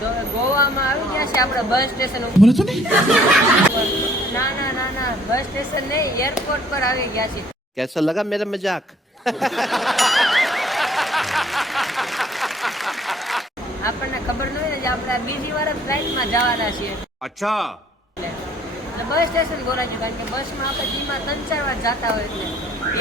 ગોવામાં આવી ગયા છે આપણે બસ સ્ટેશન ના બસ સ્ટેશન નહીં, એરપોર્ટ પર આવી ગયા છે. कैसा लगा मेरा मजाक? આપણને ખબર ન હોય ને કે આપણે બીજી વાર ફ્લાઇટમાં જવાના છીએ. अच्छा. એટલે બસ સ્ટેશન બોલાવ્યું, કારણ કે બસમાં આપણે દીમાં 3-4 વાર જતા હોય એટલે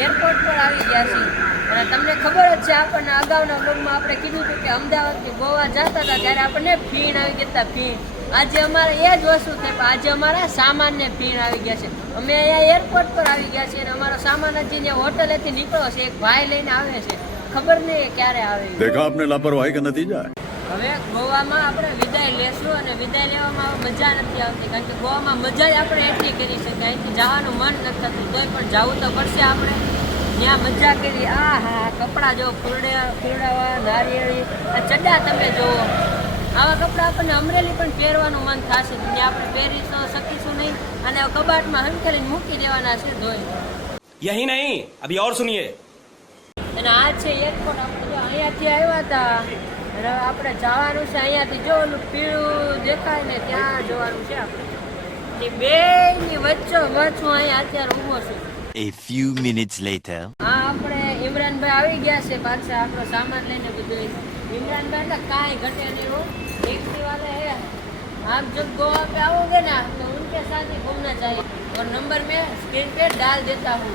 એરપોર્ટ પર આવી ગયા છીએ. અને તમને ખબર જ છે, આપણને અગાઉના બ્લોગમાં આપણે કીધું હતું કે અમદાવાદથી ગોવા જતા હતા ત્યારે આપણને ફીણ આવી ગયા હતા, ફીણ. આજે અમારે એ જ વસ્તુ છે, પણ આજે અમારા સામાનને ફીણ આવી ગયા છે. અમે અહીંયા એરપોર્ટ પર આવી ગયા છીએ અને અમારો સામાન હજી જે હોટેલેથી નીકળ્યો છે, એક ભાઈ લઈને આવે છે, ખબર નહીં ક્યારે આવે. देखा आपने लापरवाही का नतीजा है. હવે ગોવામાં આપણે વિદાય લેશું અને વિદાય લેવામાં મજા નથી આવતી, કારણ કે ગોવામાં મજા જ આપણે એટલી કરી શકીએ. અહીંથી જવાનું મન નથી થતું, તોય પણ જવું તો પડશે આપણે. ત્યાં મજા કરી, આ હા કપડાં જો ફૂલડાવા નારિયેળી, આ ચડ્ડા તમે જુઓ, આવા કપડાં આપણને અમરેલી પણ પહેરવાનું મન થશે. ત્યાં આપણે પહેરી તો શકીશું નહીં અને કબાટમાં હંકેલીને મૂકી દેવાના છે ધોઈ. यही नहीं, अभी और सुनिए. અને આ છે એરપોર્ટ. આપણે જો અહીંયાથી આવ્યા હતા અને આપણે જવાનું છે અહીંયાથી, જો ઓલું પીળું દેખાય ને ત્યાં જવાનું છે આપણે. બેની વચ્ચો વચ્ચ હું અહીંયા અત્યારે ઊભો છું. A few minutes later. હા, આપણે ઇમરાનભાઈ આવી ગયા છે પાછા આપણો સામાન લઈને બધું. इमरान भाई का काहे घटे नहीं हो, टैक्सी वाले हैं. आप जब गोवा पे आओगे ना तो उनके साथ ही घूमना चाहिए. और नंबर मैं स्क्रीन पे डाल देता हूँ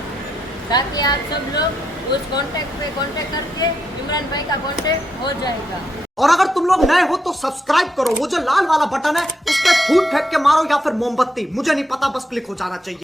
ताकि आप सब लोग उस कांटेक्ट पे कांटेक्ट करके इमरान भाई का कांटेक्ट हो जाएगा. और अगर तुम लोग नए हो तो सब्सक्राइब करो, वो जो लाल वाला बटन है उस पर फूट फेंक के मारो या फिर मोमबत्ती, मुझे नहीं पता, बस क्लिक हो जाना चाहिए.